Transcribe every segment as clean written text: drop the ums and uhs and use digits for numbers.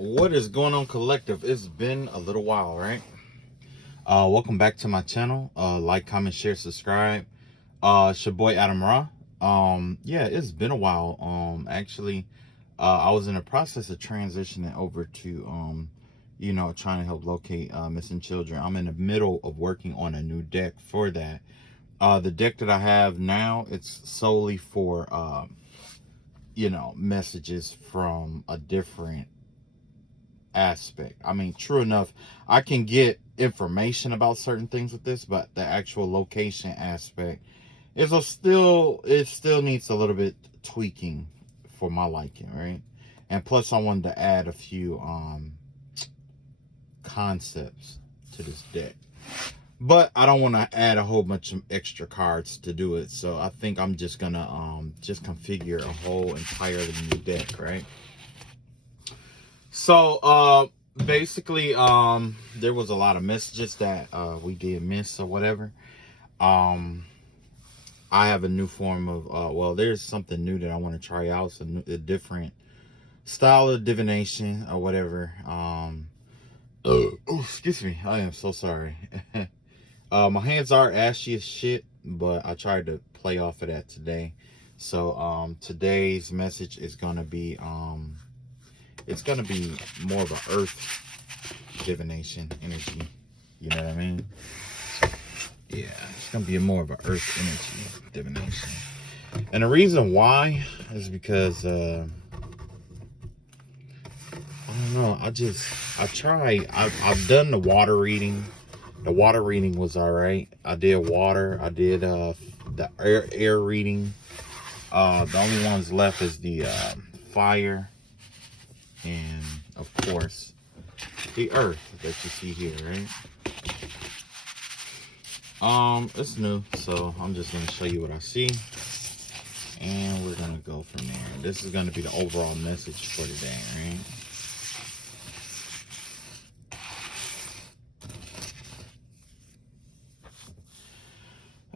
What is going on, collective? It's been a little while, right? Welcome back to my channel. Like, comment, share, subscribe. It's your boy Adam Ra. Yeah, it's been a while. Actually, I was in the process of transitioning over to trying to help locate missing children. I'm in the middle of working on a new deck for that. The deck that I have now, it's solely for messages from a different aspect. I mean, true enough, I can get information about certain things with this, but the actual location aspect it still needs a little bit tweaking for my liking, right? And plus I wanted to add a few concepts to this deck. But I don't want to add a whole bunch of extra cards to do it. So I think I'm just gonna just configure a whole entirely new deck, right? So basically there was a lot of messages that we did miss or whatever. I have a new form of there's something new that I want to try out. It's a different style of divination or whatever. Oh, excuse me, I am so sorry. My hands are ashy as shit, but I tried to play off of that today. So today's message is gonna be it's gonna be more of an earth divination energy. You know what I mean? Yeah, it's gonna be more of an earth energy divination. And the reason why is because I don't know, I've done the water reading. The water reading was alright. I did water, I did the air reading. The only ones left is the fire and of course the earth that you see here, right? It's new, so I'm just gonna show you what I see, and we're gonna go from there. This is gonna be the overall message for today,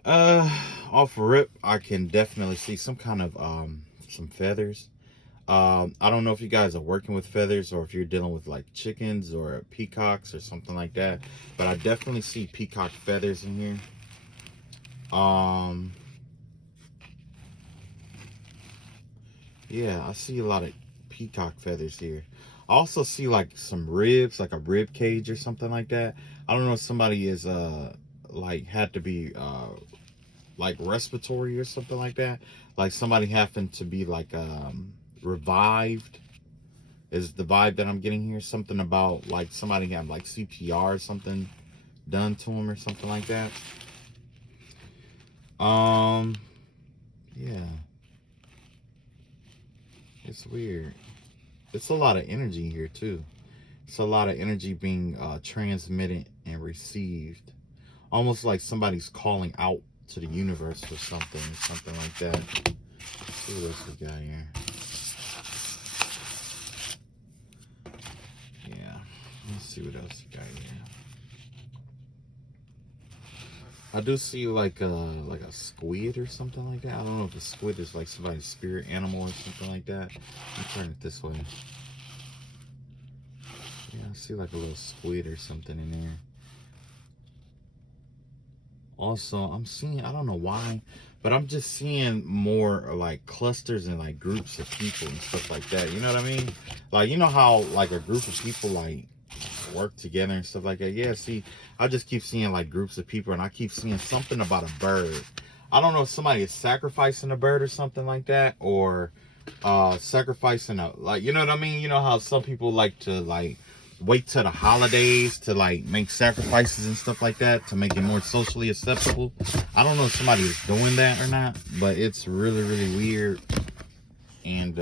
right? Off rip, I can definitely see some kind of some feathers. I don't know if you guys are working with feathers or if you're dealing with like chickens or peacocks or something like that, but I definitely see peacock feathers in here. Yeah, I see a lot of peacock feathers here. I also see like some ribs, like a rib cage or something like that. I don't know if somebody is like had to be like respiratory or something like that. Like somebody happened to be like revived is the vibe that I'm getting here. Something about like somebody had like CPR or something done to them or something like that. Yeah, it's weird. It's a lot of energy here too. It's a lot of energy being transmitted and received, almost like somebody's calling out to the universe or something like that. Let's see what else we got here. Yeah, let's see what else you got here. I do see like a squid or something like that. I don't know if a squid is like somebody's spirit animal or something like that. Let me turn it this way. Yeah, I see like a little squid or something in there. Also, I'm seeing, I don't know why, but I'm just seeing more like clusters and like groups of people and stuff like that. You know what I mean? Like, you know how like a group of people like work together and stuff like that. Yeah, see, I just keep seeing like groups of people, and I keep seeing something about a bird. I don't know if somebody is sacrificing a bird or something like that, or sacrificing a, like, you know what I mean? You know how some people like to like wait till the holidays to like make sacrifices and stuff like that to make it more socially acceptable. I don't know if somebody is doing that or not, but it's really, really weird. And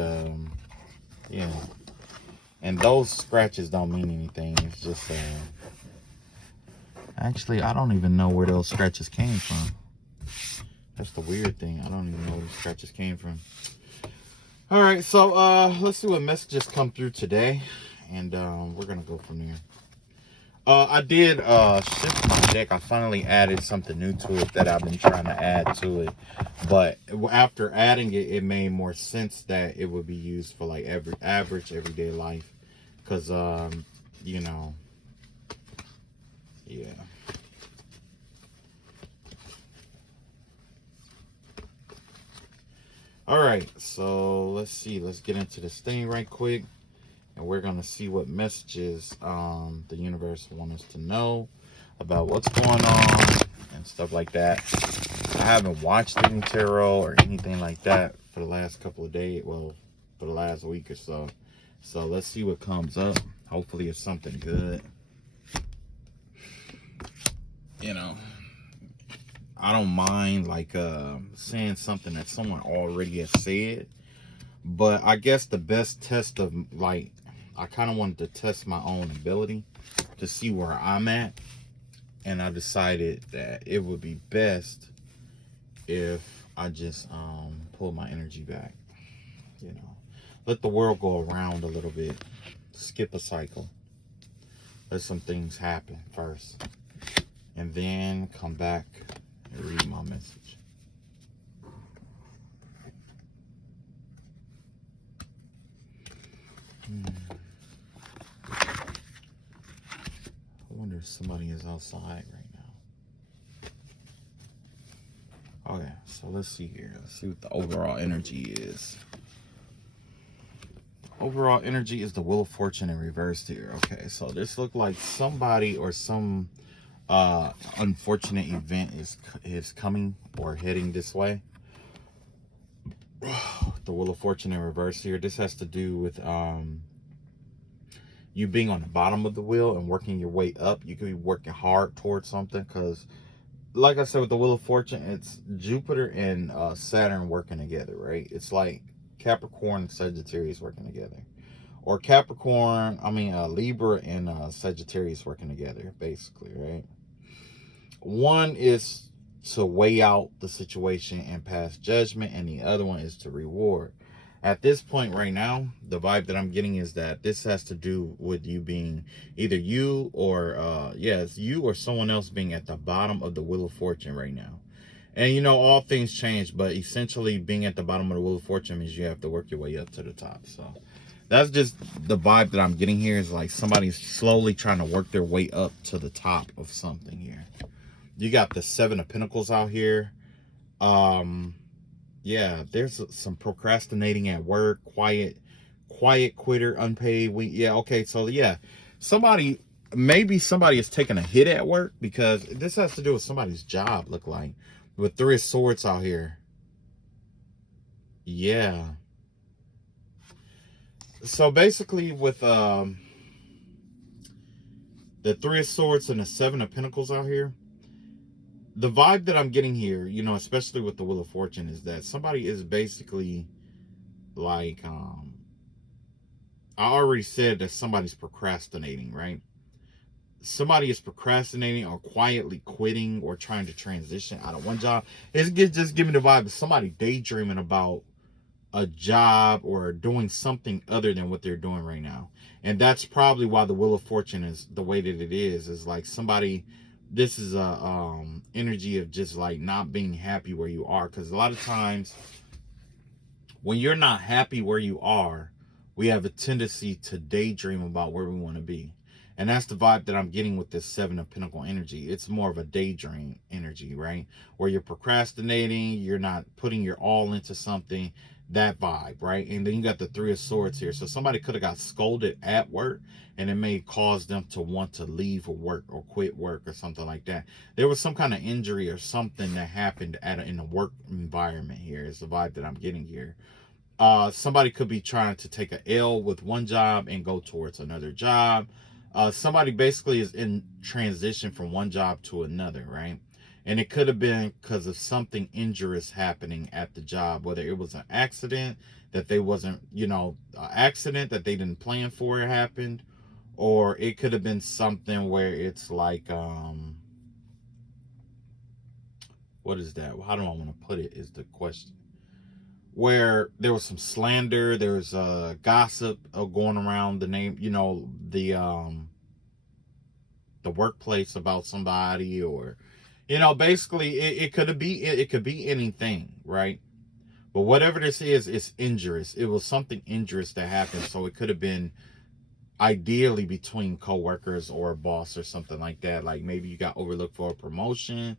yeah. And those scratches don't mean anything. It's just actually, I don't even know where those scratches came from. That's the weird thing. I don't even know where the scratches came from. All right, so let's see what messages come through today, and we're gonna go from there. I did shift my deck. I finally added something new to it that I've been trying to add to it, but after adding it, it made more sense that it would be used for like average everyday life. because you know, yeah. All right, so let's see. Let's get into this thing right quick, and we're gonna see what messages the universe want us to know about what's going on and stuff like that. I haven't watched any tarot or anything like that for the last couple of days. Well, for the last week or so. So let's see what comes up. Hopefully, it's something good. You know, I don't mind like saying something that someone already has said, but I guess the best test of like, I kind of wanted to test my own ability to see where I'm at, and I decided that it would be best if I just pull my energy back, you know, let the world go around a little bit, skip a cycle, let some things happen first, and then come back and read my message. I wonder if somebody is outside right now. Okay, so let's see here. Let's see what the overall energy is. Overall energy is the Wheel of Fortune in reverse here. Okay, so this looked like somebody or some unfortunate event is coming or heading this way. The Wheel of Fortune in reverse here. This has to do with you being on the bottom of the wheel and working your way up. You could be working hard towards something because, like I said, with the Wheel of Fortune, it's Jupiter and Saturn working together, right? It's like Capricorn and Sagittarius working together, or Libra and Sagittarius working together, basically, right? One is to weigh out the situation and pass judgment, and the other one is to reward. At this point right now, the vibe that I'm getting is that this has to do with you being either you or it's you or someone else being at the bottom of the Wheel of Fortune right now. And you know, all things change, but essentially being at the bottom of the Wheel of Fortune means you have to work your way up to the top. So that's just the vibe that I'm getting here, is like somebody's slowly trying to work their way up to the top of something here. You got the Seven of Pentacles out here. Yeah, there's some procrastinating at work, quiet quitter, unpaid week. Yeah, okay, so yeah, maybe somebody is taking a hit at work, because this has to do with somebody's job, look like, with Three of Swords out here. Yeah. So basically with the Three of Swords and the Seven of Pentacles out here, the vibe that I'm getting here, you know, especially with the Wheel of Fortune, is that somebody is basically like, I already said that somebody's procrastinating, right? Somebody is procrastinating or quietly quitting or trying to transition out of one job. It's just giving the vibe of somebody daydreaming about a job or doing something other than what they're doing right now. And that's probably why the Wheel of Fortune is the way that it is like somebody, this is a energy of just like not being happy where you are, because a lot of times when you're not happy where you are, we have a tendency to daydream about where we want to be. And that's the vibe that I'm getting with this Seven of Pentacle energy. It's more of a daydream energy, right? Where you're procrastinating, you're not putting your all into something, that vibe, right? And then you got the Three of Swords here. So somebody could have got scolded at work, and it may cause them to want to leave work or quit work or something like that. There was some kind of injury or something that happened in a work environment here, is the vibe that I'm getting here. Somebody could be trying to take a L with one job and go towards another job. Somebody basically is in transition from one job to another, right? And it could have been because of something injurious happening at the job, whether it was an accident that they wasn't, accident that they didn't plan for, it happened, or it could have been something where it's like, what is that? How do I want to put it is the question. Where there was some slander, there's gossip going around the name, the workplace about somebody, or basically it could be anything, right? But whatever this is, it's injurious. It was something injurious that happened. So it could have been, ideally between coworkers or a boss or something like that. Like maybe you got overlooked for a promotion,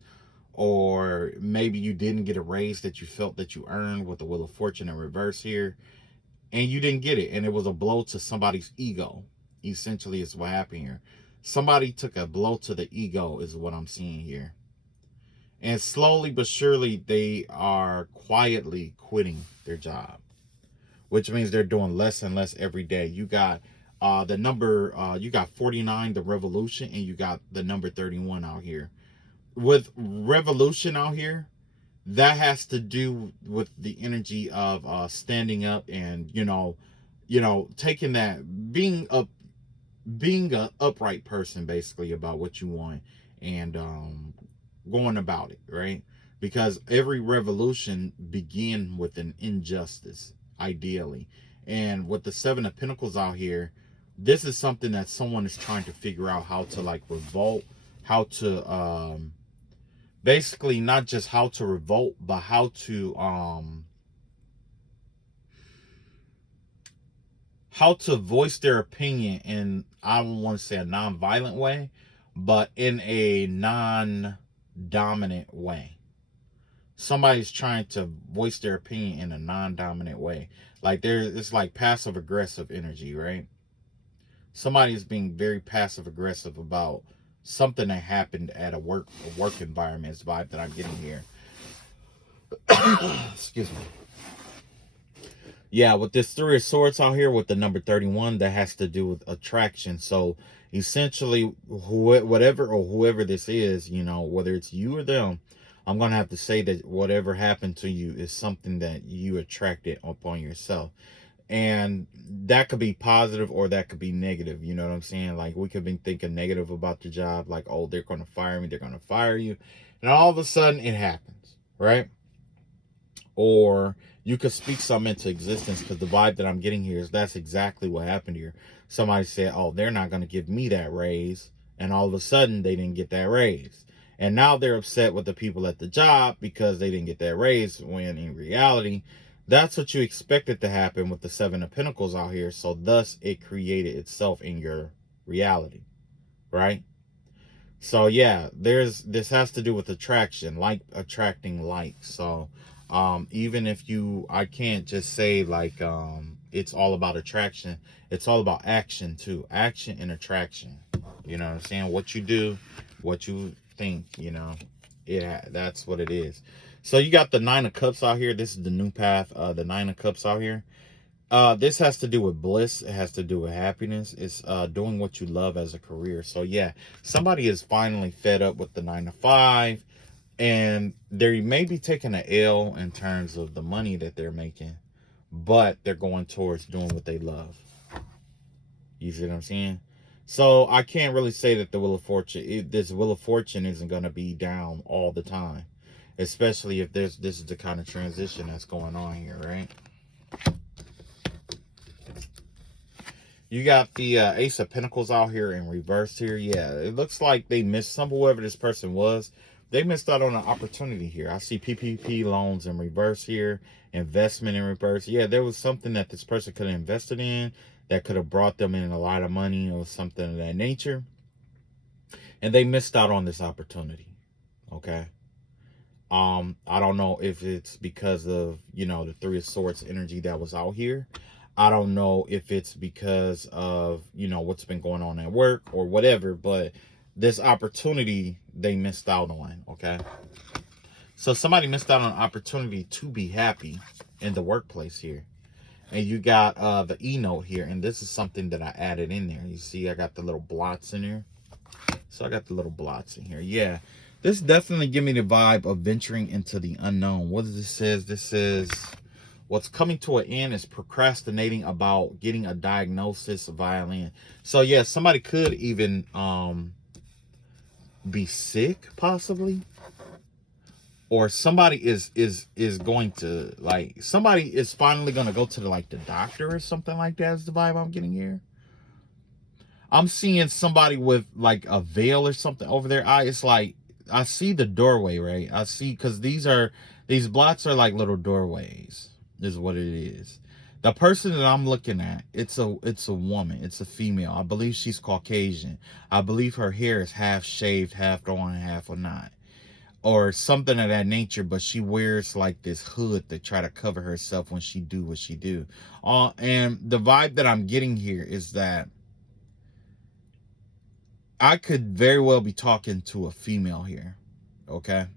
or maybe you didn't get a raise that you felt that you earned with the Wheel of Fortune in reverse here, and you didn't get it, and it was a blow to somebody's ego. Essentially, is what happened here. Somebody took a blow to the ego, is what I'm seeing here. And slowly but surely, they are quietly quitting their job, which means they're doing less and less every day. You got the number, you got 49, the revolution, and you got the number 31 out here. With revolution out here, that has to do with the energy of standing up and, taking that, being a upright person, basically, about what you want, and going about it, right? Because every revolution begin with an injustice, ideally. And with the Seven of Pentacles out here, this is something that someone is trying to figure out how to like revolt, how to basically not just how to revolt, but how to voice their opinion in, I don't want to say a non-violent way, but in a non-dominant way. Somebody's trying to voice their opinion in a non-dominant way. Like it's like passive aggressive energy, right? Somebody's being very passive aggressive about something that happened at a work environment, is the vibe that I'm getting here. Excuse me. Yeah, with this Three of Swords out here with the number 31, that has to do with attraction. So essentially, whoever this is, whether it's you or them, I'm going to have to say that whatever happened to you is something that you attracted upon yourself. And that could be positive or that could be negative. You know what I'm saying? Like, we could be thinking negative about the job. Like, oh, they're going to fire me. They're going to fire you. And all of a sudden it happens, right? Or you could speak something into existence, because the vibe that I'm getting here is that's exactly what happened here. Somebody said, oh, they're not going to give me that raise. And all of a sudden they didn't get that raise. And now they're upset with the people at the job because they didn't get that raise, when in reality, that's what you expected to happen with the Seven of Pentacles out here. So thus it created itself in your reality, right? So yeah, this has to do with attraction, like attracting like. So even if I can't just say like it's all about attraction. It's all about action too. Action and attraction. You know what I'm saying? What you do, what you think, that's what it is. So you got the Nine of Cups out here. This is the new path, the Nine of Cups out here. This has to do with bliss. It has to do with happiness. It's doing what you love as a career. So yeah, somebody is finally fed up with the 9 to 5, and they may be taking an L in terms of the money that they're making, but they're going towards doing what they love. You see what I'm saying? So I can't really say that the Wheel of Fortune, this Wheel of Fortune isn't going to be down all the time, especially if this is the kind of transition that's going on here, right? You got the Ace of Pentacles out here in reverse here. Yeah, it looks like they missed whoever this person was. They missed out on an opportunity here. I see PPP loans in reverse here, investment in reverse. Yeah, there was something that this person could have invested in that could have brought them in a lot of money or something of that nature. And they missed out on this opportunity. Okay. I don't know if it's because of, the Three of Swords energy that was out here. I don't know if it's because of, what's been going on at work or whatever, but this opportunity they missed out on, okay? So somebody missed out on an opportunity to be happy in the workplace here. And you got the E-note here, and this is something that I added in there. You see, I got the little blots in here. So I got the little blots in here. Yeah, this definitely give me the vibe of venturing into the unknown. What does this say? This says, what's coming to an end is procrastinating about getting a diagnosis of violin. So yeah, somebody could even be sick, possibly. Or somebody is going to, like, somebody is finally going to go to the doctor or something like that, is the vibe I'm getting here. I'm seeing somebody with like a veil or something over their eye. It's like, I see the doorway, right? I see, because these blots are like little doorways, is what it is. The person that I'm looking at, it's a woman, it's a female. I believe she's Caucasian. I believe her hair is half shaved, half on, half or not, or something of that nature. But she wears like this hood to try to cover herself when she do what she do. And the vibe that I'm getting here is that I could very well be talking to a female here. Okay,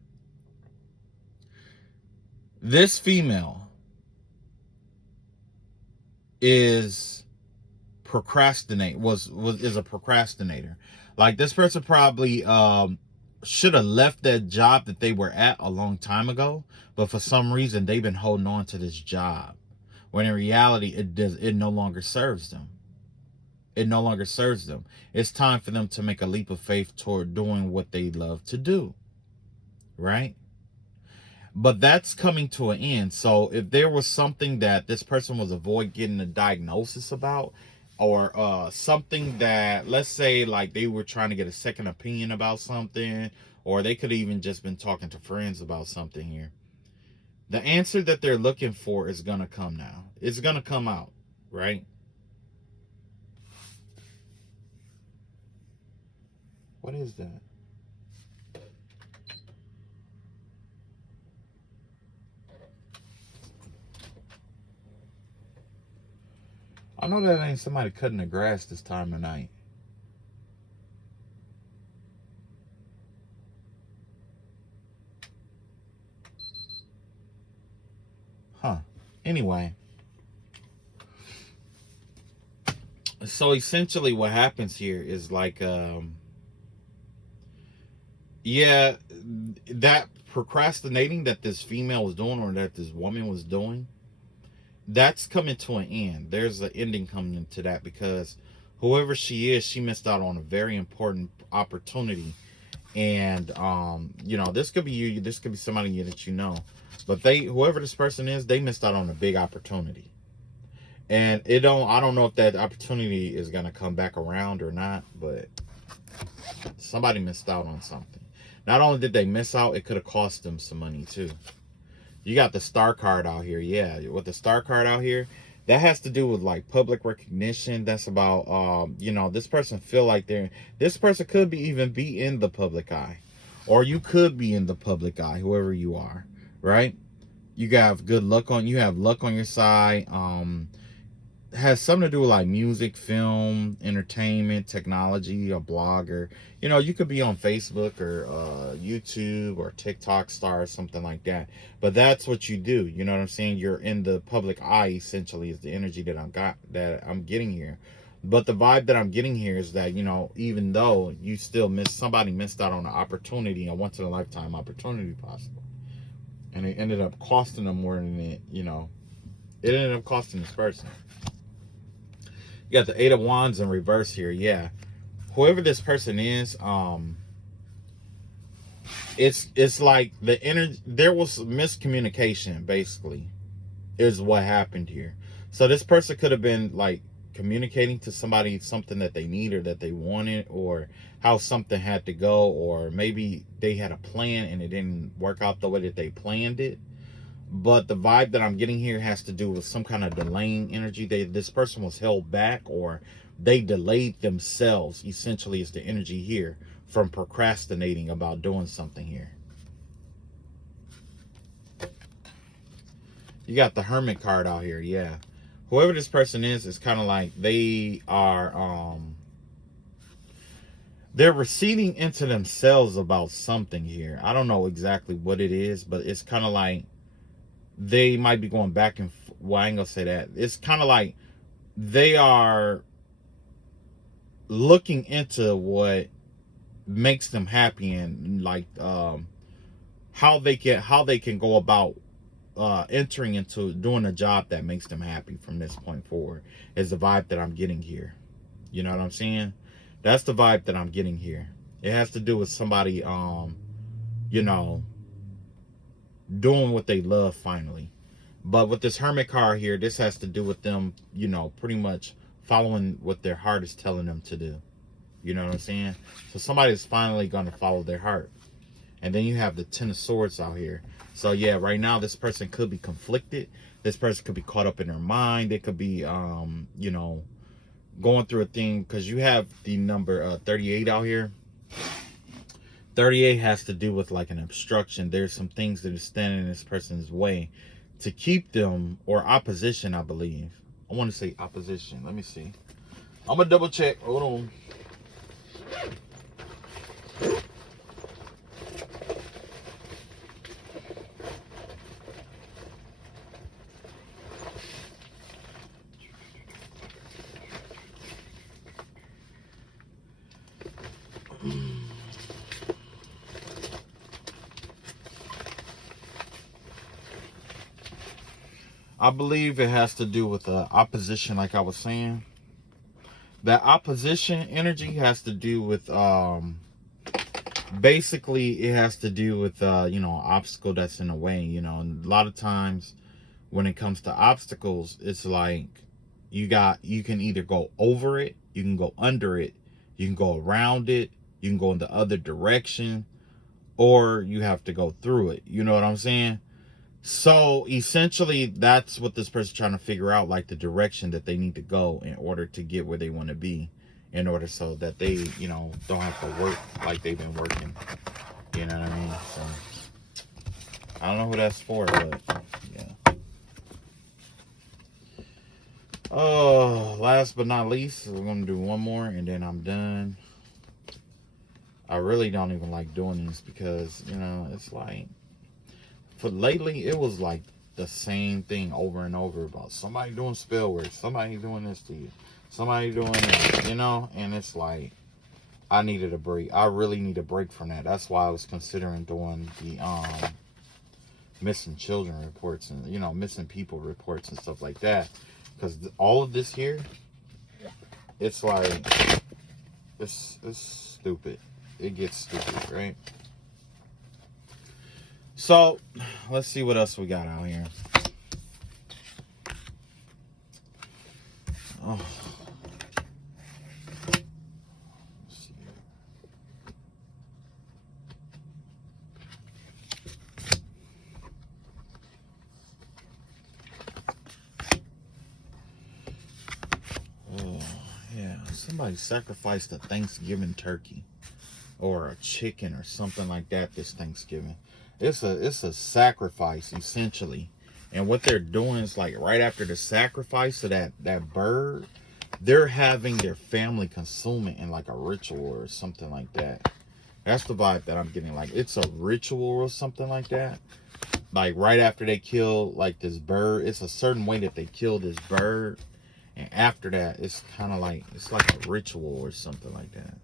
this female is is a procrastinator. Like, this person probably should have left that job that they were at a long time ago, but for some reason they've been holding on to this job when in reality it no longer serves them. It no longer serves them. It's time for them to make a leap of faith toward doing what they love to do, right? But that's coming to an end. So if there was something that this person was avoid getting a diagnosis about, or something that, let's say, like, they were trying to get a second opinion about something, or they could have even just been talking to friends about something here, the answer that they're looking for is going to come now. It's going to come out, right? What is that? I know that ain't somebody cutting the grass this time of night. Huh. Anyway. So essentially what happens here is like, yeah, that procrastinating that this female was doing, or that this woman was doing, that's coming to an end. There's an ending coming to that, because whoever she is, she missed out on a very important opportunity. And this could be you, this could be somebody that you know, but whoever this person is, they missed out on a big opportunity. And I don't know if that opportunity is gonna come back around or not, but somebody missed out on something. Not only did they miss out, it could have cost them some money too. You got the star card out here. Yeah, with the star card out here, that has to do with like public recognition. That's about this person feel like this person could even be in the public eye, or you could be in the public eye, whoever you are, right? You have luck on your side. Has something to do with like music, film, entertainment, technology, a blogger. You could be on Facebook or YouTube or TikTok star or something like that. But that's what you do. You know what I'm saying? You're in the public eye, essentially, is the energy that I'm getting here. But the vibe that I'm getting here is that, even though you still somebody missed out on an opportunity, a once in a lifetime opportunity possible. And it ended up costing them more than it ended up costing this person. You got the Eight of Wands in reverse here. Yeah, whoever this person is, it's like the energy. There was miscommunication, basically, is what happened here. So this person could have been like communicating to somebody something that they need or that they wanted, or how something had to go, or maybe they had a plan and it didn't work out the way that they planned it. But the vibe that I'm getting here has to do with some kind of delaying energy. This person was held back, or they delayed themselves, essentially, is the energy here, from procrastinating about doing something here. You got the Hermit card out here. Yeah, whoever this person is kind of like they are they're receding into themselves about something here. I don't know exactly what it is, but it's kind of like they might be going back and well, I ain't gonna say that. It's kind of like they are looking into what makes them happy, and like how they can go about entering into doing a job that makes them happy from this point forward, is the vibe that I'm getting here. You know what I'm saying? That's the vibe that I'm getting here. It has to do with somebody doing what they love finally. But with this Hermit card here, this has to do with them, pretty much following what their heart is telling them to do. You know what I'm saying? So somebody's finally going to follow their heart. And then you have the Ten of Swords out here. So yeah, right now this person could be conflicted. This person could be caught up in their mind. They could be, you know, going through a thing, because you have the number 38 out here. 38 has to do with like an obstruction. There's some things that are standing in this person's way to keep them, or opposition, I believe. I want to say opposition. Let me see. I'm gonna double check. Hold on. I believe it has to do with opposition, like I was saying. That opposition energy has to do with, basically, it has to do with, you know, obstacle that's in the way, you know. And a lot of times when it comes to obstacles, it's like you can either go over it, you can go under it, you can go around it, you can go in the other direction, or you have to go through it. You know what I'm saying? So essentially, that's what this person's trying to figure out, like the direction that they need to go in order to get where they want to be, in order so that they, you know, don't have to work like they've been working. You know what I mean? So I don't know who that's for, but yeah. Oh, last but not least, we're gonna do one more and then I'm done. I really don't even like doing this because, you know, it's like, for lately, it was like the same thing over and over about somebody doing spell work, somebody doing this to you, somebody doing that, you know? And it's like, I needed a break. I really need a break from that. That's why I was considering doing the missing children reports and, you know, missing people reports and stuff like that. Because all of this here, it's like, it's stupid. It gets stupid, right? So, let's see what else we got out here. Oh. Let's see. Oh, yeah. Somebody sacrificed a Thanksgiving turkey or a chicken or something like that this Thanksgiving. It's a sacrifice, essentially. And what they're doing is, like, right after the sacrifice of that bird, they're having their family consume it in like a ritual or something like that. That's the vibe that I'm getting. Like, it's a ritual or something like that. Like, right after they kill like this bird, it's a certain way that they kill this bird. And after that, it's kind of like, it's like a ritual or something like that.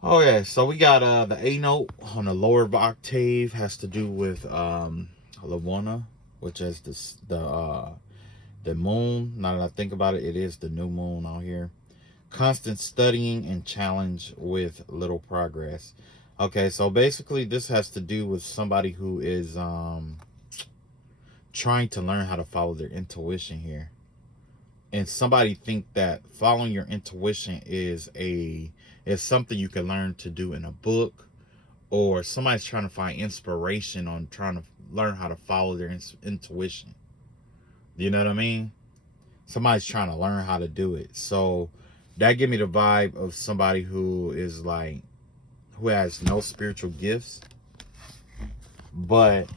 Okay, so we got the A note on the lower octave, has to do with Lavona, which is the moon. Now that I think about it, it is the new moon out here. Constant studying and challenge with little progress. Okay, so basically this has to do with somebody who is trying to learn how to follow their intuition here. And somebody think that following your intuition is something you can learn to do in a book, or somebody's trying to find inspiration on trying to learn how to follow their intuition. You know what I mean? Somebody's trying to learn how to do it. So that give me the vibe of somebody who is like, who has no spiritual gifts, but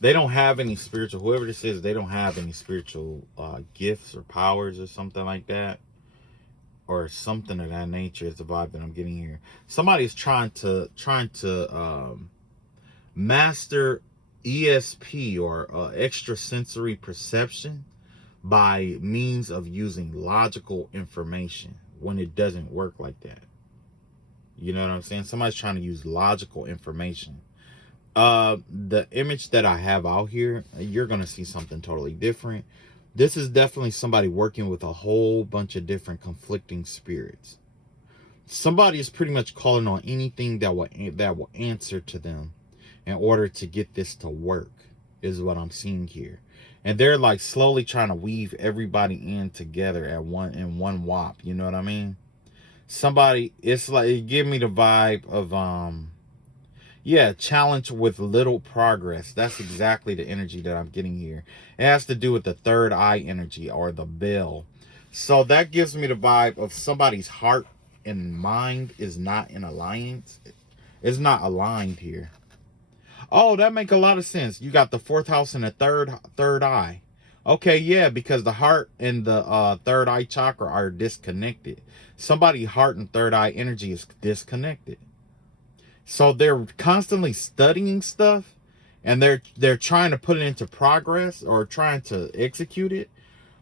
they don't have any spiritual, whoever this is, they don't have any spiritual gifts or powers or something like that. Or something of that nature is the vibe that I'm getting here. Somebody's trying to master ESP, or extrasensory perception, by means of using logical information when it doesn't work like that. You know what I'm saying? Somebody's trying to use logical information. The image that I have out here, you're going to see something totally different. This is definitely somebody working with a whole bunch of different conflicting spirits. Somebody is pretty much calling on anything that will answer to them in order to get this to work. is what I'm seeing here. And they're like slowly trying to weave everybody in together in one wop. You know what I mean? Somebody, it's like, it give me the vibe of yeah, challenge with little progress. That's exactly the energy that I'm getting here. It has to do with the third eye energy, or the bell. So that gives me the vibe of somebody's heart and mind is not in alliance. It's not aligned here. Oh, that make a lot of sense. You got the fourth house and the third eye. Okay, yeah, because the heart and the third eye chakra are disconnected. Somebody's heart and third eye energy is disconnected. So they're constantly studying stuff, and they're trying to put it into progress or trying to execute it.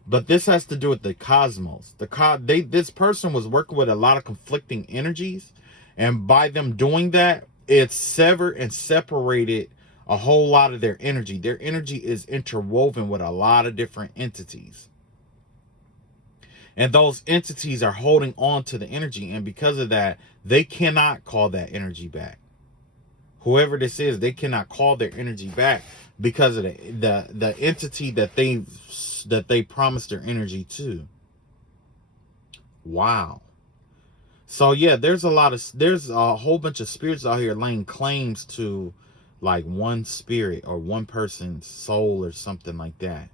But this has to do with the cosmos. This person was working with a lot of conflicting energies, and by them doing that, it's severed and separated a whole lot of their energy. Their energy is interwoven with a lot of different entities. And those entities are holding on to the energy, and because of that, they cannot call that energy back. Whoever this is, they cannot call their energy back because of the entity that they promised their energy to. Wow. So yeah, there's a whole bunch of spirits out here laying claims to like one spirit or one person's soul or something like that,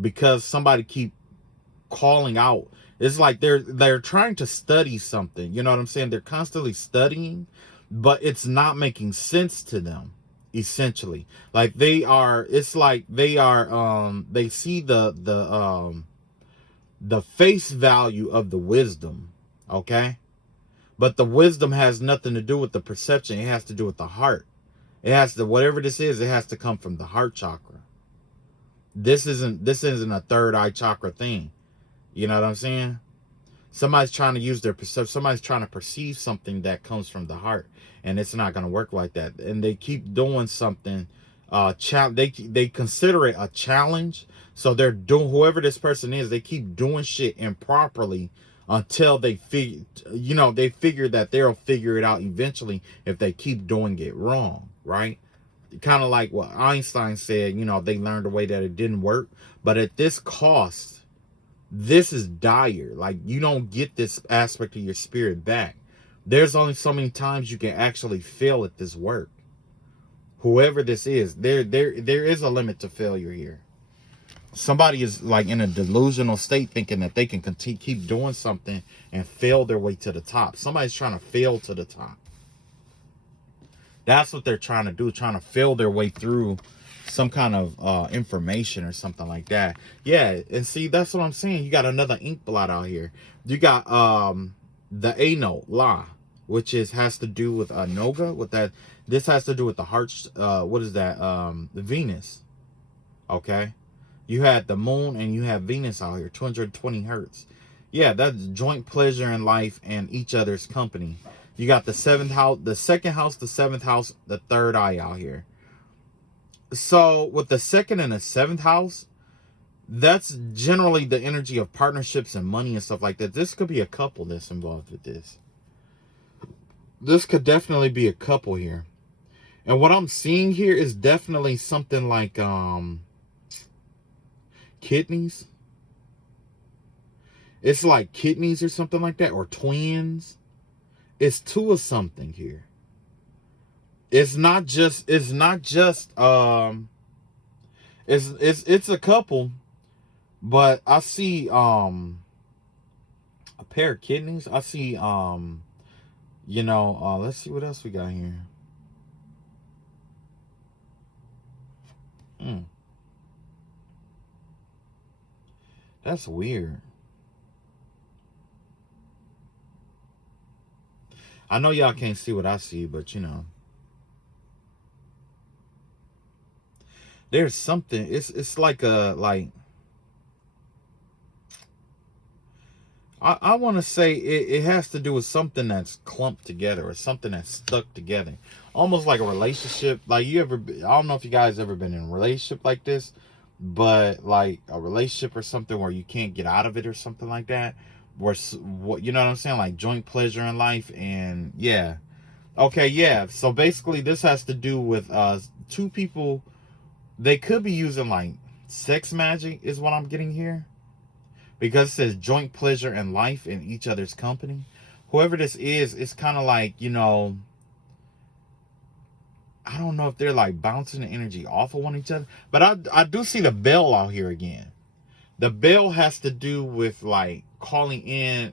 because somebody keep calling out. It's like they're trying to study something. You know what I'm saying? They're constantly studying, but it's not making sense to them. Essentially, like it's like they see the face value of the wisdom, okay? But the wisdom has nothing to do with the perception. It has to do with the heart. It has to, whatever this is, it has to come from the heart chakra. This isn't a third eye chakra thing. You know what I'm saying? Somebody's trying to use their perception. Somebody's trying to perceive something that comes from the heart, and it's not going to work like that. And they keep doing something. They consider it a challenge. So they're doing, whoever this person is, they keep doing shit improperly until they figure that they'll figure it out eventually if they keep doing it wrong, right? Kind of like what Einstein said. They learned a way that it didn't work, but at this cost. This is dire. Like, you don't get this aspect of your spirit back. There's only so many times you can actually fail at this work. Whoever this is, there is a limit to failure here. Somebody is like in a delusional state, thinking that they can keep doing something and fail their way to the top. Somebody's trying to fail to the top. That's what they're trying to do, trying to fail their way through some kind of information or something like that. Yeah, and see, that's what I'm saying. You got another ink blot out here. You got the A note, La, which has to do with Noga, with that. This has to do with the heart. What is that? The Venus. Okay. You had the moon and you have Venus out here, 220 hertz. Yeah, that's joint pleasure in life and each other's company. You got the seventh house, the second house, the seventh house, the third eye out here. So with the second and the seventh house, that's generally the energy of partnerships and money and stuff like that. This could be a couple that's involved with this. This could definitely be a couple here. And what I'm seeing here is definitely something like kidneys. It's like kidneys or something like that, or twins. It's two of something here. It's not just it's a couple, but I see a pair of kidneys. I see let's see what else we got here. That's weird. I know y'all can't see what I see, but there's something. It's like I want to say it has to do with something that's clumped together or something that's stuck together, almost like a relationship. Like I don't know if you guys ever been in a relationship like this, but like a relationship or something where you can't get out of it or something like that. Where you know what I'm saying, like joint pleasure in life. And yeah, okay, yeah. So basically, this has to do with two people They could be using like sex magic is what I'm getting here. Because it says joint pleasure and life in each other's company. Whoever this is, it's kind of like, you know, I don't know if they're like bouncing the energy off of one each other. But I do see the bell out here again. The bell has to do with like calling in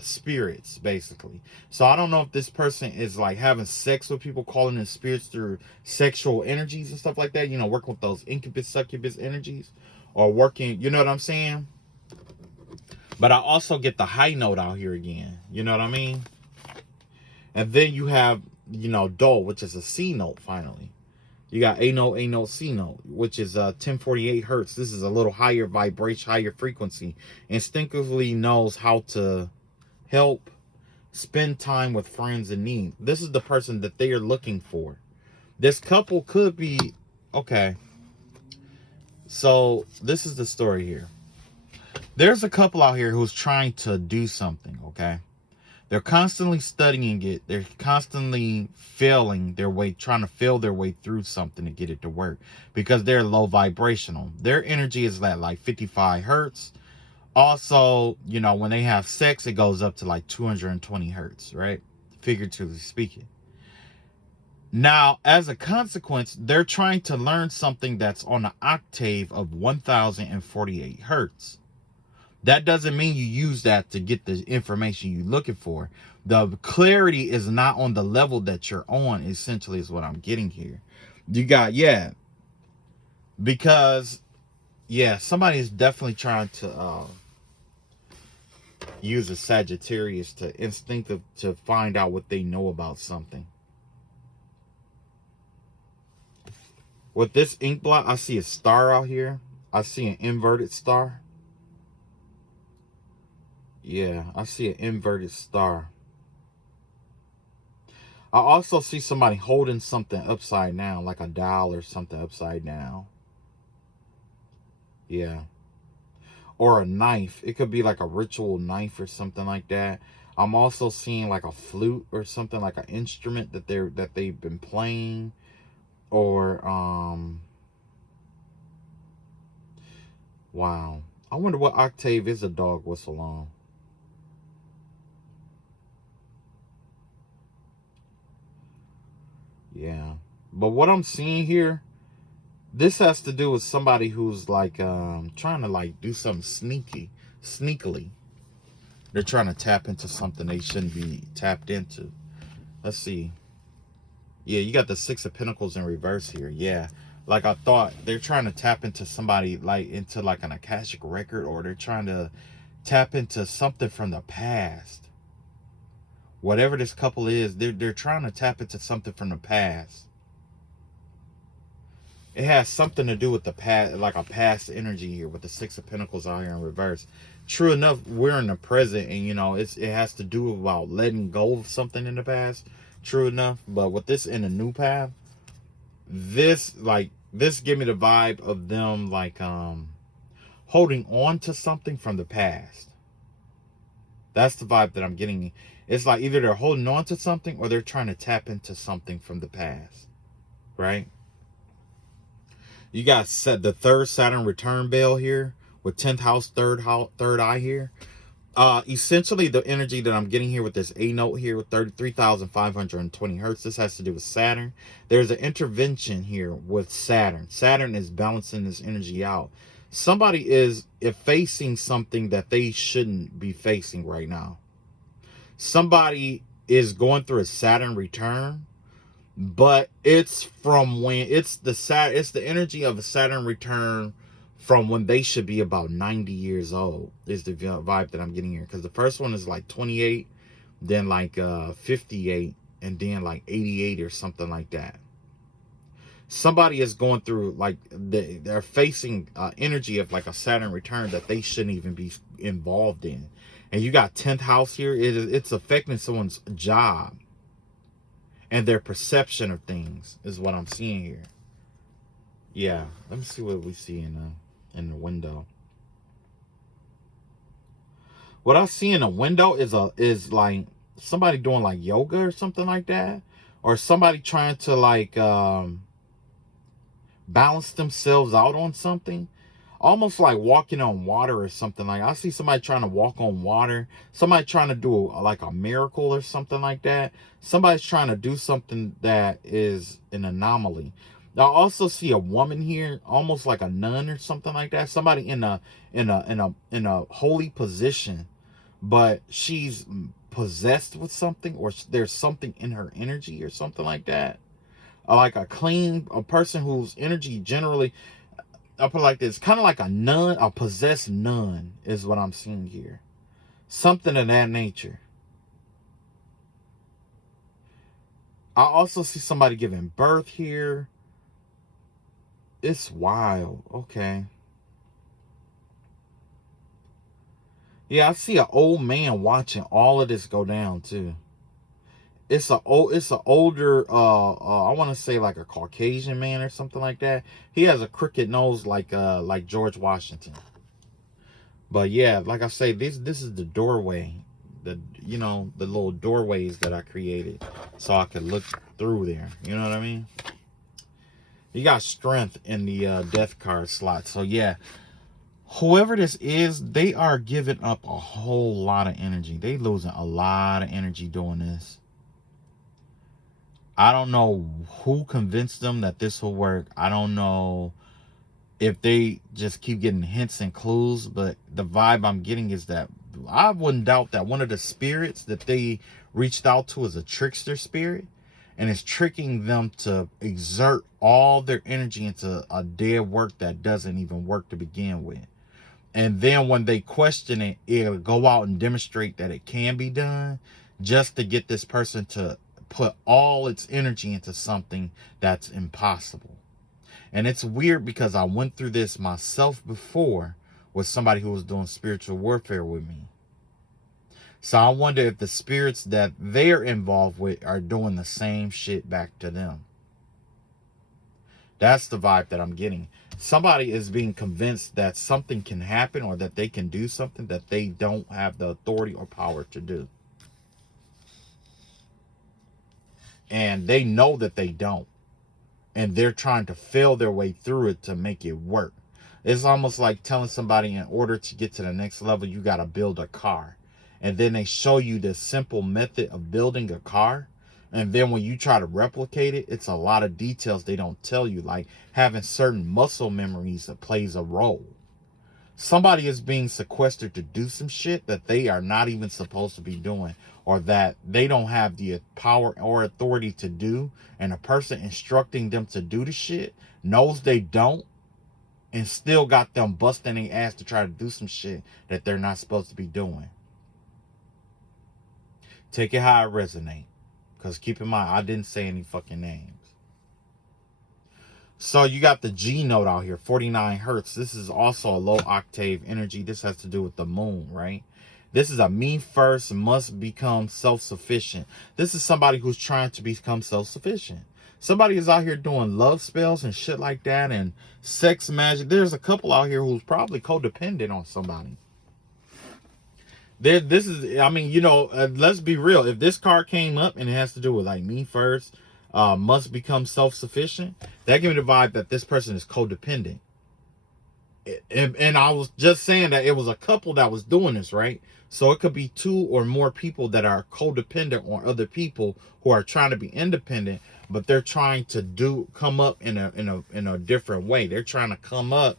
spirits, basically. So I don't know if this person is like having sex with people, calling in spirits through sexual energies and stuff like that. You know, working with those incubus, succubus energies, or working, you know what I'm saying? But I also get the high note out here again. You know what I mean? And then you have, you know, do, which is a C note finally. You got A note, C note, which is 1048 hertz. This is a little higher vibration, higher frequency. Instinctively knows how to help spend time with friends in need. This is the person that they are looking for. This couple could be, okay. So this is the story here. There's a couple out here who's trying to do something, okay? They're constantly studying it. They're constantly failing their way, trying to fail their way through something to get it to work because they're low vibrational. Their energy is at like 55 hertz. Also, you know, when they have sex, it goes up to like 220 hertz, right? Figuratively speaking. Now, as a consequence, they're trying to learn something that's on an octave of 1048 hertz. That doesn't mean you use that to get the information you're looking for. The clarity is not on the level that you're on, essentially, is what I'm getting here. You got, yeah. Because, yeah, somebody is definitely trying to use a Sagittarius to instinctive to find out what they know about something. With this ink blot, I see a star out here. I see an inverted star. Yeah, I see an inverted star. I also see somebody holding something upside down, like a doll or something upside down. Yeah. Or a knife. It could be like a ritual knife or something like that. I'm also seeing like a flute or something, like an instrument that they've been playing. Or wow. I wonder what octave is a dog whistle on. Yeah. But what I'm seeing here, this has to do with somebody who's like trying to like do something sneakily. They're trying to tap into something they shouldn't be tapped into. Let's see. Yeah, you got the Six of Pentacles in reverse here. Yeah. Like I thought, they're trying to tap into somebody, like into like an Akashic record, or they're trying to tap into something from the past. Whatever this couple is, they're trying to tap into something from the past. It has something to do with the past, like a past energy here with the Six of Pentacles out here in reverse. True enough, we're in the present, and you know, it has to do about letting go of something in the past. True enough, but with this in a new path, this give me the vibe of them like holding on to something from the past. That's the vibe that I'm getting. It's like either they're holding on to something or they're trying to tap into something from the past, right? You got set the third Saturn return bell here with 10th house, third eye here. Essentially the energy that I'm getting here with this A note here with 33,520 hertz, this has to do with Saturn. There's an intervention here with Saturn. Saturn is balancing this energy out. Somebody is facing something that they shouldn't be facing right now. Somebody is going through a Saturn return, but it's from when it's the energy of a Saturn return from when they should be about 90 years old is the vibe that I'm getting here. Because the first one is like 28, then like 58, and then like 88 or something like that. Somebody is going through like they're facing energy of like a Saturn return that they shouldn't even be involved in. And you got 10th house here. It's affecting someone's job and their perception of things is what I'm seeing here. Yeah, let me see what we see in the window. What I see in the window is like somebody doing like yoga or something like that, or somebody trying to like balance themselves out on something, almost like walking on water or something. Like I see somebody trying to walk on water, somebody trying to do like a miracle or something like that. Somebody's trying to do something that is an anomaly. I also see a woman here, almost like a nun or something like that. Somebody in a holy position, but she's possessed with something, or there's something in her energy or something like that. Like a person whose energy generally, I'll put it like this, kind of like a nun, a possessed nun is what I'm seeing here. Something of that nature. I also see somebody giving birth here. It's wild. Okay. Yeah, I see an old man watching all of this go down too. It's a older I want to say like a Caucasian man or something like that. He has a crooked nose like George Washington. But yeah, like I say, this is the doorway, the the little doorways that I created so I could look through there. You know what I mean? You got strength in the death card slot. So yeah, whoever this is, they are giving up a whole lot of energy. They losing a lot of energy doing this. I don't know who convinced them that this will work. I don't know if they just keep getting hints and clues, but the vibe I'm getting is that I wouldn't doubt that one of the spirits that they reached out to is a trickster spirit, and it's tricking them to exert all their energy into a dead work that doesn't even work to begin with. And then when they question it, it'll go out and demonstrate that it can be done, just to get this person to put all its energy into something that's impossible. And it's weird because I went through this myself before with somebody who was doing spiritual warfare with me. So I wonder if the spirits that they're involved with are doing the same shit back to them. That's the vibe that I'm getting. Somebody is being convinced that something can happen, or that they can do something that they don't have the authority or power to do. And they know that they don't. And they're trying to fail their way through it to make it work. It's almost like telling somebody, in order to get to the next level, you got to build a car. And then they show you the simple method of building a car. And then when you try to replicate it, it's a lot of details they don't tell you, like having certain muscle memories that plays a role. Somebody is being sequestered to do some shit that they are not even supposed to be doing, or that they don't have the power or authority to do, and a person instructing them to do the shit knows they don't, and still got them busting their ass to try to do some shit that they're not supposed to be doing. Take it how it resonate, because keep in mind, I didn't say any fucking names. So you got the G note out here, 49 hertz. This is also a low octave energy. This has to do with the moon, right? This is a me first, must become self-sufficient. This is somebody who's trying to become self-sufficient. Somebody is out here doing love spells and shit like that, and sex magic. There's a couple out here who's probably codependent on somebody. This is, I mean, let's be real. If this card came up and it has to do with like me first, must become self-sufficient, that gives me the vibe that this person is codependent. And I was just saying that it was a couple that was doing this, right? So it could be two or more people that are codependent on other people who are trying to be independent, but they're trying to come up in a different way. They're trying to come up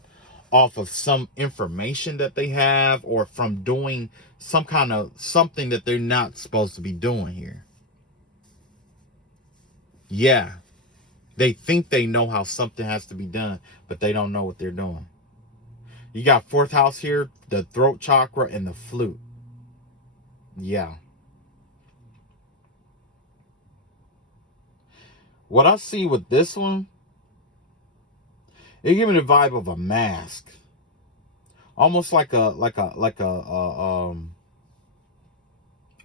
off of some information that they have, or from doing some kind of something that they're not supposed to be doing here. Yeah. They think they know how something has to be done, but they don't know what they're doing. You got fourth house here, the throat chakra and the flute. Yeah. What I see with this one, it gives me the vibe of a mask. Almost like a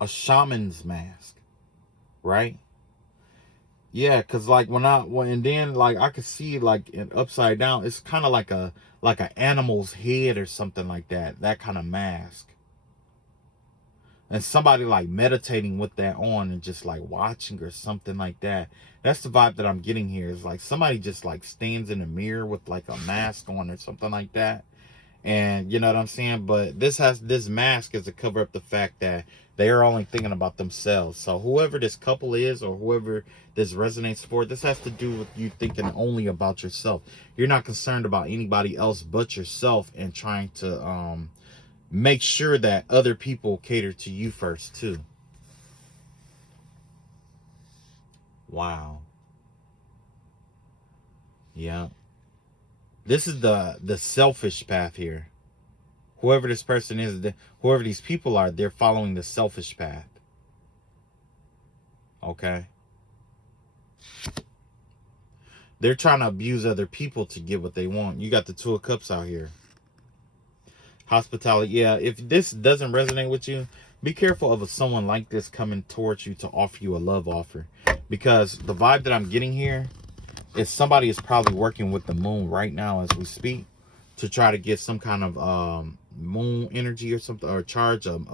shaman's mask, right? Yeah, cause like and then like I could see like it upside down. It's kind of like an animal's head or something like that. That kind of mask. and somebody like meditating with that on and just like watching or something like that. That's the vibe that I'm getting here. Is like somebody just like stands in the mirror with like a mask on or something like that. And you know what I'm saying? But this mask is to cover up the fact that they are only thinking about themselves. So whoever this couple is or whoever this resonates for, this has to do with you thinking only about yourself. You're not concerned about anybody else but yourself, and trying to make sure that other people cater to you first too. Wow. Yeah. This is the selfish path here. Whoever this person is, whoever these people are, they're following the selfish path. Okay? They're trying to abuse other people to get what they want. You got the Two of Cups out here. Hospitality. Yeah, if this doesn't resonate with you, be careful of someone like this coming towards you to offer you a love offer. Because the vibe that I'm getting here is somebody is probably working with the moon right now as we speak to try to get some kind of moon energy or something, or charge of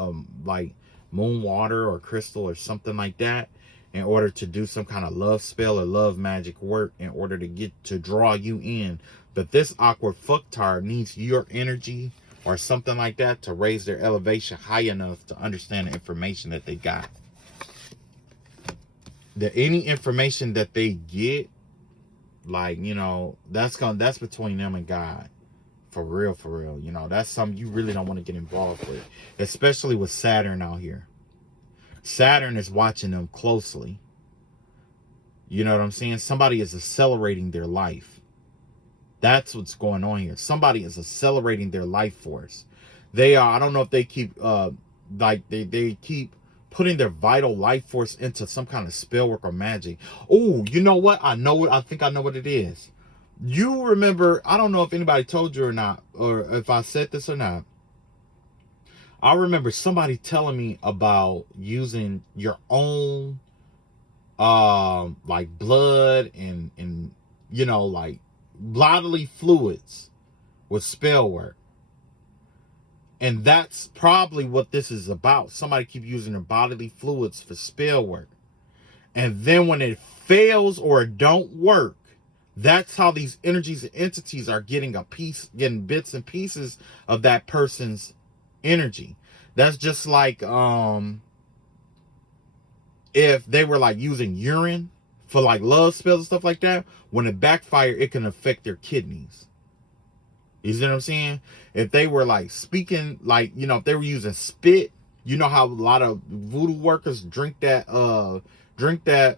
like moon water or crystal or something like that, in order to do some kind of love spell or love magic work in order to get to draw you in. But this awkward fucktard needs your energy or something like that to raise their elevation high enough to understand the information that they got. Any information that they get, like, you know, that's between them and God. For real. You know, that's something you really don't want to get involved with. Especially with Saturn out here. Saturn is watching them closely. You know what I'm saying? Somebody is accelerating their life. That's what's going on here. Somebody is accelerating their life force. They are, I don't know if they keep, they keep putting their vital life force into some kind of spell work or magic. Oh, you know what? I know it. I think I know what it is. You remember, I don't know if anybody told you or not, or if I said this or not. I remember somebody telling me about using your own like blood and you know, like bodily fluids with spell work. And that's probably what this is about. Somebody keep using their bodily fluids for spell work. And then when it fails or it don't work, that's how these energies and entities are getting getting bits and pieces of that person's energy. That's just like if they were like using urine for like love spells and stuff like that. When it backfire, it can affect their kidneys. You see what I'm saying? If they were like speaking, like, you know, if they were using spit, you know how a lot of voodoo workers drink that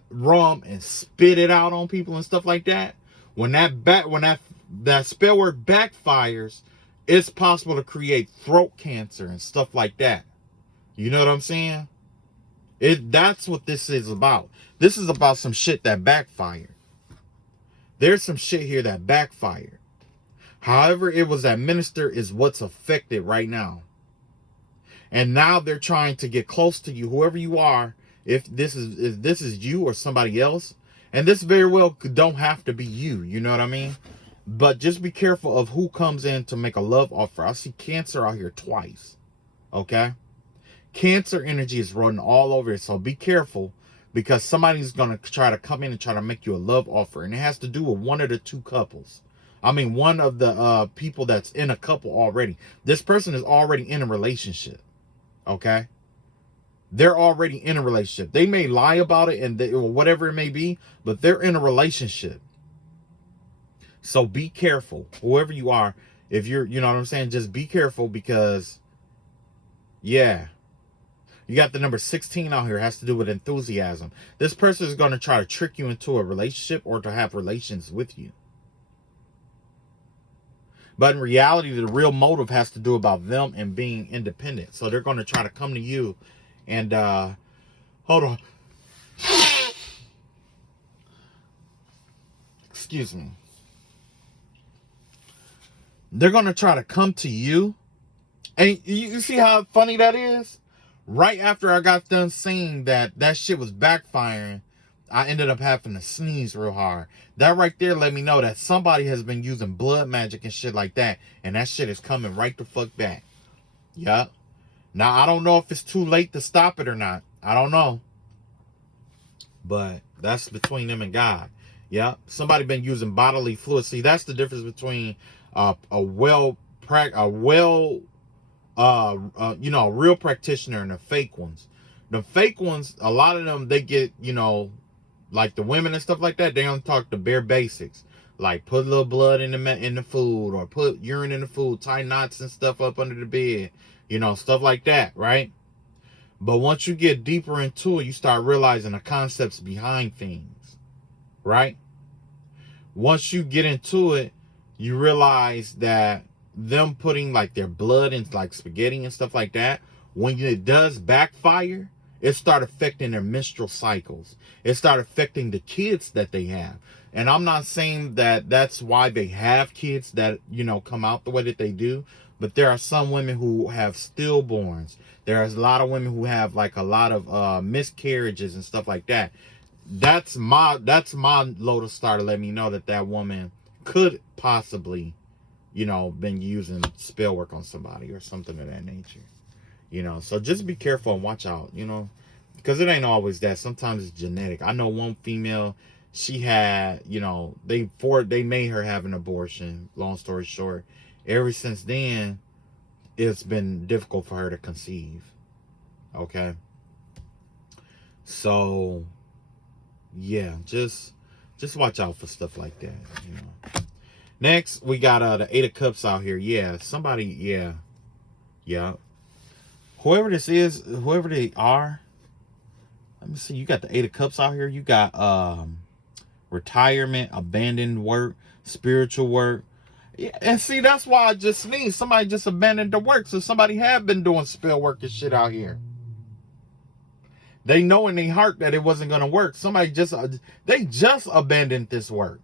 rum and spit it out on people and stuff like that. When that spell work backfires, it's possible to create throat cancer and stuff like that. You know what I'm saying? That's what this is about. This is about some shit that backfired. There's some shit here that backfired. However it was administered is what's affected right now. And now they're trying to get close to you, whoever you are, if this is you or somebody else. And this very well don't have to be you, you know what I mean? But just be careful of who comes in to make a love offer. I see Cancer out here twice. Okay? Cancer energy is running all over it, so be careful, because somebody's going to try to come in and try to make you a love offer. And it has to do with one of the two couples. I mean, one of the people that's in a couple already. This person is already in a relationship. Okay? They're already in a relationship. They may lie about it or whatever it may be, but they're in a relationship. So be careful, whoever you are. If you're, you know what I'm saying, just be careful, because, yeah. You got the number 16 out here. It has to do with enthusiasm. This person is going to try to trick you into a relationship or to have relations with you. But in reality, the real motive has to do about them and being independent. So they're going to try to come to you and, hold on. Excuse me. They're going to try to come to you. And you see how funny that is? Right after I got done saying that shit was backfiring, I ended up having to sneeze real hard. That right there let me know that somebody has been using blood magic and shit like that. And that shit is coming right the fuck back. Yup. Now, I don't know if it's too late to stop it or not. I don't know. But that's between them and God. Yeah. Somebody been using bodily fluids. See, that's the difference between a real practitioner and the fake ones. The fake ones, a lot of them, they get, like the women and stuff like that, they don't talk the bare basics. Like put a little blood in the food, or put urine in the food, tie knots and stuff up under the bed, stuff like that, right? But once you get deeper into it, you start realizing the concepts behind things, right? Once you get into it, you realize that them putting like their blood in like spaghetti and stuff like that, when it does backfire, it start affecting their menstrual cycles. It start affecting the kids that they have. And I'm not saying that that's why they have kids that, come out the way that they do. But there are some women who have stillborns. There's a lot of women who have like a lot of miscarriages and stuff like that. That's my lotus star to let me know that woman could possibly, been using spell work on somebody or something of that nature. So just be careful and watch out, because it ain't always that. Sometimes it's genetic. I know one female, she had, they made her have an abortion. Long story short, ever since then, it's been difficult for her to conceive. Okay. So yeah, just watch out for stuff like that. Next, we got the Eight of Cups out here. Yeah, somebody, yeah. Whoever this is, whoever they are, let me see. You got the Eight of Cups out here. You got retirement, abandoned work, spiritual work. Yeah, and see, that's why I just sneezed. Somebody just abandoned the work. So somebody have been doing spell work and shit out here. They know in their heart that it wasn't going to work. They just abandoned this work.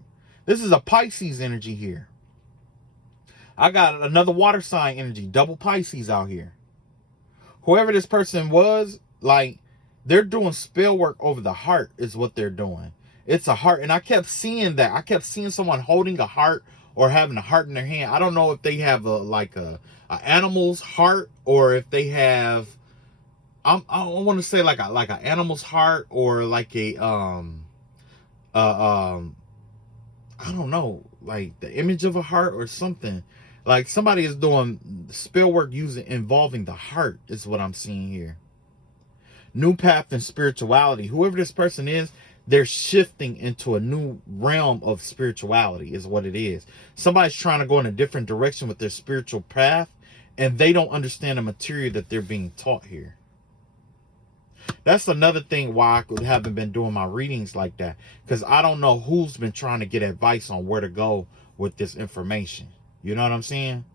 This is a Pisces energy here. I got another water sign energy, double Pisces out here. Whoever this person was, like, they're doing spell work over the heart is what they're doing. It's a heart. And I kept seeing that. I kept seeing someone holding a heart or having a heart in their hand. I don't know if they have a animal's heart, or if they have, I want to say like an animal's heart, or like I don't know, like the image of a heart or something. Like somebody is doing spell work involving the heart is what I'm seeing here. New path in spirituality. Whoever this person is, they're shifting into a new realm of spirituality is what it is. Somebody's trying to go in a different direction with their spiritual path, and they don't understand the material that they're being taught here. That's another thing why I haven't been doing my readings like that, because I don't know who's been trying to get advice on where to go with this information. You know what I'm saying?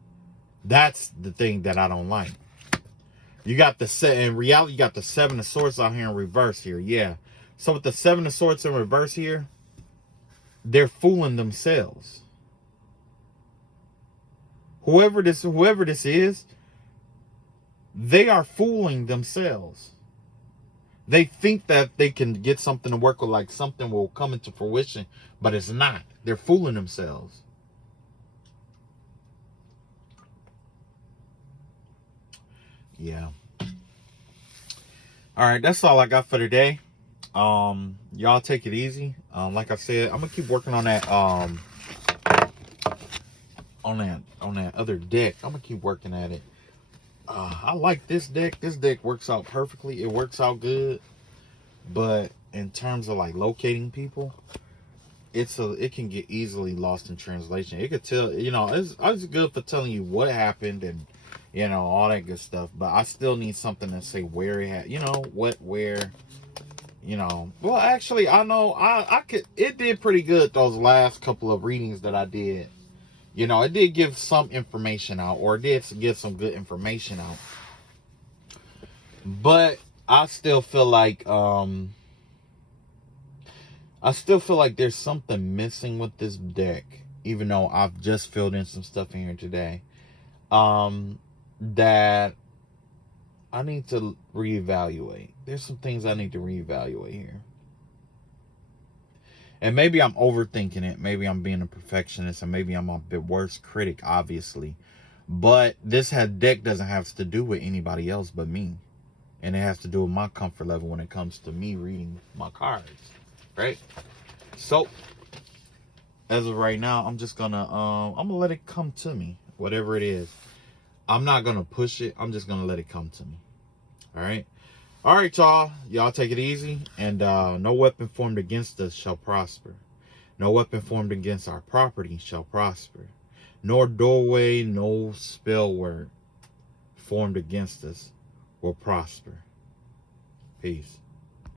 That's the thing that I don't like. You got in reality, you got the Seven of Swords out here in reverse here. Yeah. So with the Seven of Swords in reverse here, they're fooling themselves. Whoever this is, they are fooling themselves. They think that they can get something to work with, like something will come into fruition, but it's not. They're fooling themselves. Yeah. All right, that's all I got for today. Y'all take it easy. Like I said, I'm gonna keep working on that on that other deck. I'm gonna keep working at it. I like this deck. This deck works out perfectly. It works out good. But in terms of like locating people, it can get easily lost in translation. It could tell, it's good for telling you what happened and all that good stuff. But I still need something to say where it had, what, where, Well, actually, I know it did pretty good those last couple of readings that I did. It did give some information out, or it did give some good information out. But I still feel like there's something missing with this deck, even though I've just filled in some stuff in here today. That I need to reevaluate. There's some things I need to reevaluate here. And maybe I'm overthinking it. Maybe I'm being a perfectionist, and maybe I'm a bit worse critic, obviously. But this deck doesn't have to do with anybody else but me. And it has to do with my comfort level when it comes to me reading my cards. Right? So, as of right now, I'm just gonna I'm gonna let it come to me. Whatever it is. I'm not gonna push it. I'm just gonna let it come to me. Alright? Alright, y'all. Y'all take it easy. And no weapon formed against us shall prosper. No weapon formed against our property shall prosper. Nor doorway, no spell word formed against us will prosper. Peace.